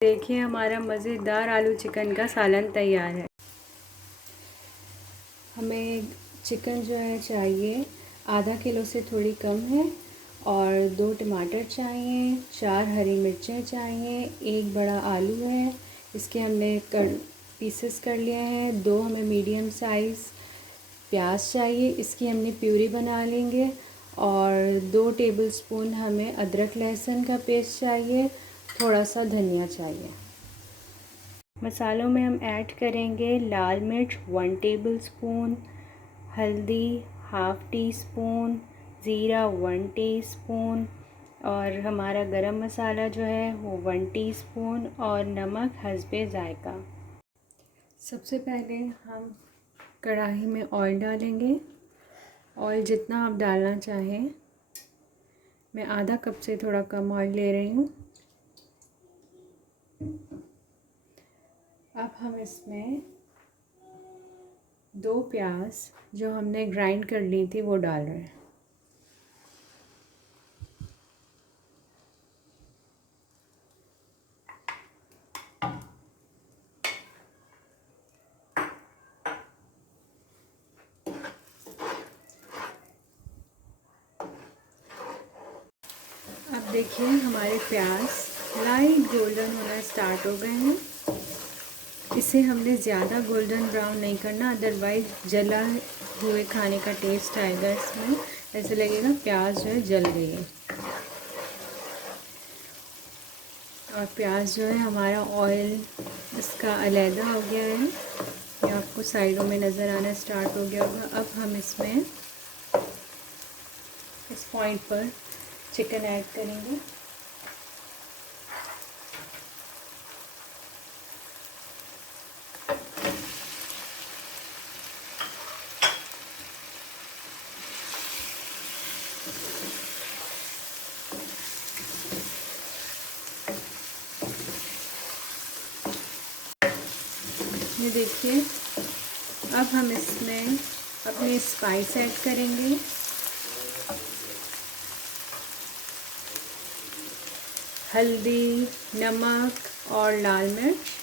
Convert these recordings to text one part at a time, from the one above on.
देखिए हमारा मज़ेदार आलू चिकन का सालन तैयार है। हमें चिकन जो है चाहिए आधा किलो से थोड़ी कम है, और 2 टमाटर चाहिए, 4 हरी मिर्चें चाहिए, 1 बड़ा आलू है, इसके हमने पीसेस कर लिए हैं। 2 हमें मीडियम साइज़ प्याज चाहिए, इसकी हमने प्यूरी बना लेंगे। और 2 टेबलस्पून हमें अदरक लहसुन का पेस्ट चाहिए, थोड़ा सा धनिया चाहिए। मसालों में हम ऐड करेंगे लाल मिर्च 1 टेबलस्पून, हल्दी हाफ़ टी स्पून, ज़ीरा 1 टीस्पून, और हमारा गरम मसाला जो है वो 1 टीस्पून, और नमक हस्बे ज़ायका। सबसे पहले हम कढ़ाई में ऑयल डालेंगे। ऑयल जितना आप डालना चाहें, मैं आधा कप से थोड़ा कम ऑयल ले रही हूँ। अब हम इसमें 2 प्याज जो हमने ग्राइंड कर ली थी वो डाल रहे हैं। अब देखिए हमारे प्याज लाइट गोल्डन होना स्टार्ट हो गए हैं। इसे हमने ज़्यादा गोल्डन ब्राउन नहीं करना, अदरवाइज़ जला हुए खाने का टेस्ट आएगा इसमें। ऐसे लगेगा प्याज जो है जल गई है। और प्याज जो है हमारा ऑयल इसका अलहदा हो गया है, ये आपको साइडों में नज़र आना स्टार्ट हो गया होगा। अब हम इसमें इस पॉइंट पर चिकन ऐड करेंगे। ये देखिए अब हम इसमें अपने स्पाइस ऐड करेंगे। हल्दी, नमक और लाल मिर्च।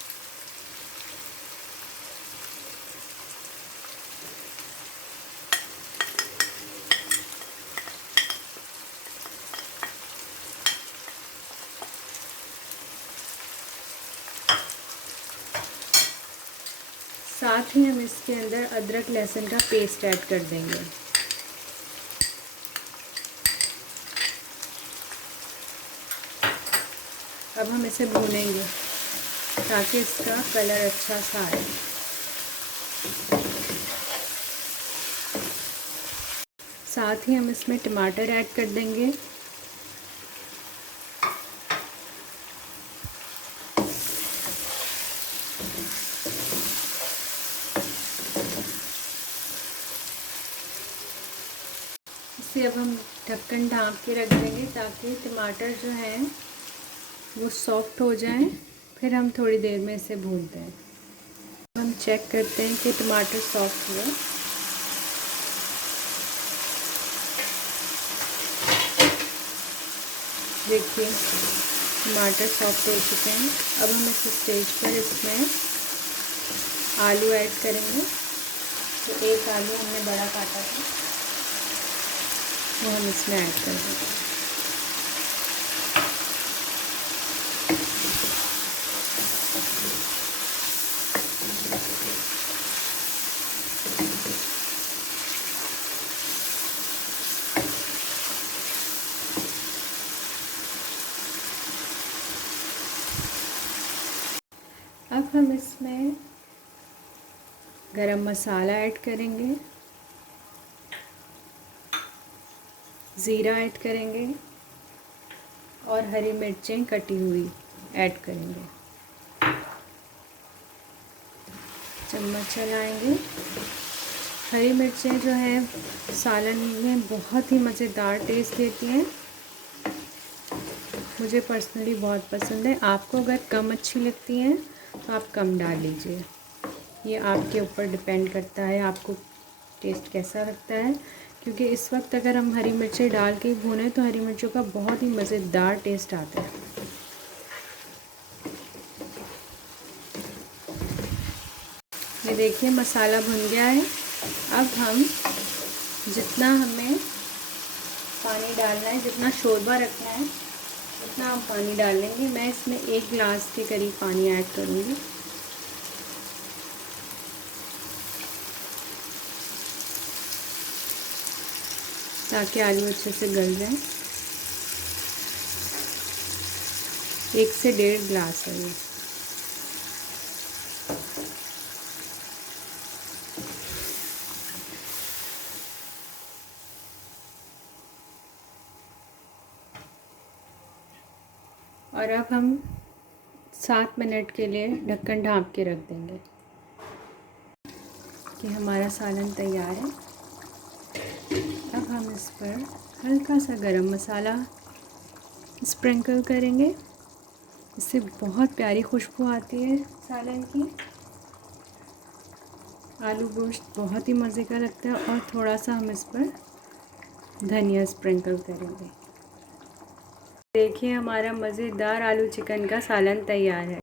साथ ही हम इसके अंदर अदरक लहसुन का पेस्ट ऐड कर देंगे। अब हम इसे भूनेंगे ताकि इसका कलर अच्छा सा आए। साथ ही हम इसमें टमाटर ऐड कर देंगे। इसे अब हम ढक्कन ढाँप के रख देंगे ताकि टमाटर जो हैं वो सॉफ्ट हो जाएं। फिर हम थोड़ी देर में इसे भूनते हैं। हम चेक करते हैं कि टमाटर सॉफ्ट हुआ। देखिए टमाटर सॉफ्ट हो चुके हैं। अब हम इस स्टेज पर इसमें आलू ऐड करेंगे। तो 1 आलू हमने बड़ा काटा था, वो हम इसमें ऐड कर देंगे। अब हम इसमें गरम मसाला ऐड करेंगे, ज़ीरा ऐड करेंगे, और हरी मिर्चें कटी हुई ऐड करेंगे। चम्मच चलाएंगे। हरी मिर्चें जो है सालन में बहुत ही मज़ेदार टेस्ट देती हैं। मुझे पर्सनली बहुत पसंद है। आपको अगर कम अच्छी लगती हैं तो आप कम डाल लीजिए। ये आपके ऊपर डिपेंड करता है आपको टेस्ट कैसा लगता है, क्योंकि इस वक्त अगर हम हरी मिर्चें डाल के भूनें तो हरी मिर्चों का बहुत ही मज़ेदार टेस्ट आता है। ये देखिए मसाला भुन गया है। अब हम जितना हमें पानी डालना है, जितना शोरबा रखना है उतना हम पानी डाल लेंगे। मैं इसमें 1 गिलास के करीब पानी ऐड करूँगी। ताकि आलू अच्छे से गल जाए। 1 से 1.5 गिलास है ये। और अब हम 7 मिनट के लिए ढक्कन ढाँप के रख देंगे कि हमारा सालन तैयार है। अब हम इस पर हल्का सा गरम मसाला स्प्रिंकल करेंगे। इससे बहुत प्यारी खुशबू आती है सालन की। आलू गोश्त बहुत ही मज़े का लगता है। और थोड़ा सा हम इस पर धनिया स्प्रिंकल करेंगे। देखिए हमारा मज़ेदार आलू चिकन का सालन तैयार है।